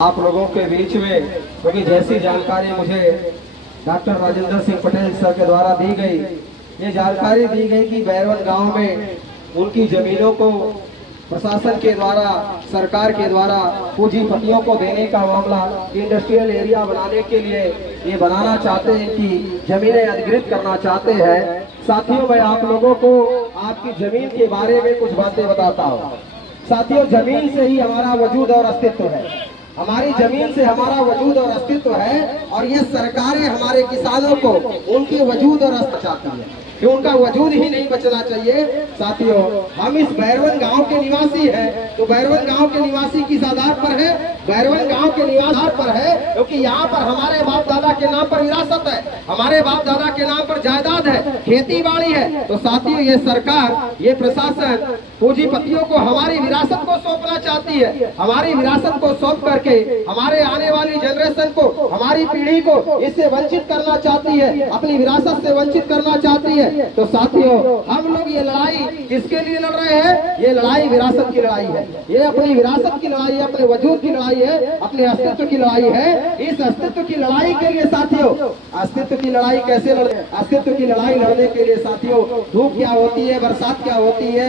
आप लोगों के बीच में, क्योंकि जैसी जानकारी मुझे डॉक्टर राजेंद्र सिंह पटेल सर के द्वारा दी गई, ये जानकारी दी गई कि बैरवन गांव में उनकी जमीनों को प्रशासन के द्वारा, सरकार के द्वारा पूंजीपतियों को देने का मामला इंडस्ट्रियल एरिया बनाने के लिए ये बनाना चाहते हैं कि जमीनें अधिग्रहित करना चाहते हैं। साथियों, मैं आप लोगों को आपकी जमीन के बारे में कुछ बातें बताता हूँ। साथियों, जमीन से ही हमारा वजूद और अस्तित्व है। हमारी जमीन से हमारा वजूद और अस्तित्व है, और ये सरकारें हमारे किसानों को उनके वजूद और अस्तित्व चाहती है कि उनका वजूद ही नहीं बचना चाहिए। साथियों, हम इस बैरवन गांव के निवासी हैं, तो बैरवन गांव के निवासी किस आधार पर है? बैरवन गांव के निवास आधार पर है क्योंकि यहाँ पर हमारे बाप दादा के नाम पर विरासत है, हमारे बाप दादा के नाम पर जायदाद है, खेती बाड़ी है। तो साथियों, ये सरकार, ये प्रशासन पूंजीपतियों को हमारी विरासत को सौंपना चाहती है। हमारी विरासत को सौंप करके हमारे आने वाली जनरेशन को, हमारी पीढ़ी को इससे वंचित करना चाहती है, अपनी विरासत से वंचित करना चाहती है। तो साथियों, हम लोग ये लड़ाई किसके लिए लड़ रहे हैं? ये लड़ाई विरासत की लड़ाई है, ये अपनी विरासत की लड़ाई है, अपने वजूद की लड़ाई है, अपने अस्तित्व की लड़ाई है। इस अस्तित्व की लड़ाई के लिए साथियों, अस्तित्व की लड़ाई कैसे लड़े? अस्तित्व की लड़ाई लड़ने के लिए साथियों, धूप क्या होती है, बरसात क्या होती है,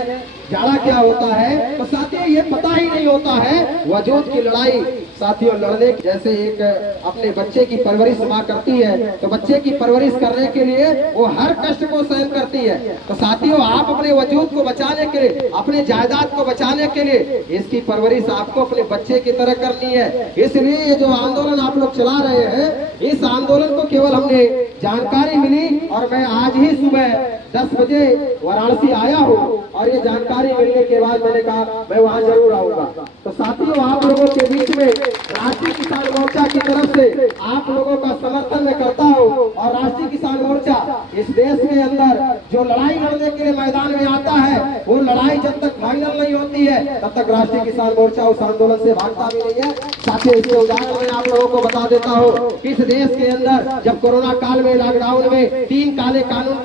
जाड़ा क्या होता है, तो साथियों ये पता ही नहीं होता है। वजूद की लड़ाई साथियों लड़ने, जैसे एक अपने बच्चे की परवरिश माँ करती है, तो बच्चे की परवरिश करने के लिए वो हर कष्ट को सहन करती है। तो साथियों, आप अपने वजूद को बचाने के लिए, अपने जायदाद को बचाने के लिए इसकी परवरिश आपको अपने बच्चे की तरह करनी है। इसलिए ये जो आंदोलन आप लोग चला रहे हैं, इस आंदोलन को केवल हमने जानकारी मिली, और मैं आज ही सुबह 10 बजे वाराणसी आया हूँ, और ये जानकारी मिलने के बाद मैंने कहा मैं वहाँ जरूर आऊंगा। तो साथियों, आप लोगों के बीच में राष्ट्रीय किसान मोर्चा की तरफ से आप लोगों का समर्थन मैं करता हूँ, और राष्ट्रीय किसान मोर्चा इस देश के अंदर जो लड़ाई लड़ने के लिए मैदान में आता है, वो लड़ाई जब तक फाइनल नहीं होती है तब तक राष्ट्रीय किसान मोर्चा उस आंदोलन से भागता भी नहीं है। साथियों, इसके उदाहरण मैं आप लोगों को बता देता हूँ। इस देश के अंदर जब कोरोना काल में, लॉकडाउन में 3 काले कानून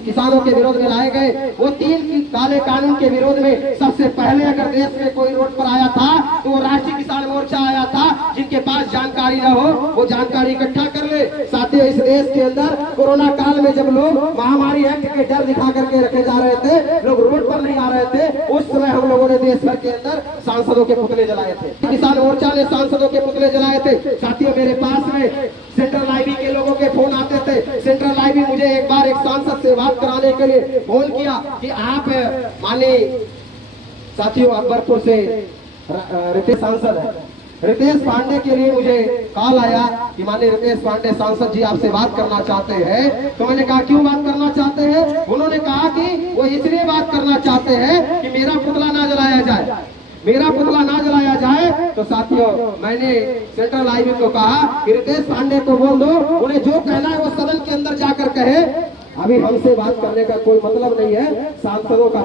किसानों के विरोध में लाए गए, वो 3 काले कानून के विरोध में सबसे पहले अगर देश में कोई रोड पर आया था तो वो राष्ट्रीय किसान मोर्चा आया था। जिनके पास जानकारी न हो वो जानकारी इकट्ठा कर ले। साथियों, इस देश के अंदर कोरोना काल में जब लोग महामारी एक्ट के डर दिखा करके रखे जा रहे थे, लोग रोड पर नहीं आ रहे थे, उस समय हम लोगों ने देश भर के अंदर सांसदों के पुतले जलाए थे। किसान मोर्चा ने सांसदों के पुतले जलाए थे। साथियों, मेरे पास में सेंट्रल आईबी के लोगों के फोन आते थे। सेंट्रल आईबी मुझे एक बार एक सांसद से बात कराने के लिए फोन किया कि आप माने, साथियों अकबरपुर से रितेश सांसद है, रितेश पांडे के लिए मुझे कॉल आया कि माननीय रितेश पांडे सांसद जी आपसे बात करना चाहते हैं। तो मैंने कहा क्यों बात करना चाहते हैं? उन्होंने कहा कि वो इसलिए बात करना चाहते हैं कि मेरा पुतला ना जलाया जाए, मेरा पुतला ना जलाया जाए। तो साथियों, मैंने सेंट्रल आईबी को कहा कि रितेश पांडे को बोल दो, उन्हें जो कहना है वो सदन के अंदर जाकर कहे, अभी हमसे बात करने का कोई मतलब नहीं है। सांसदों का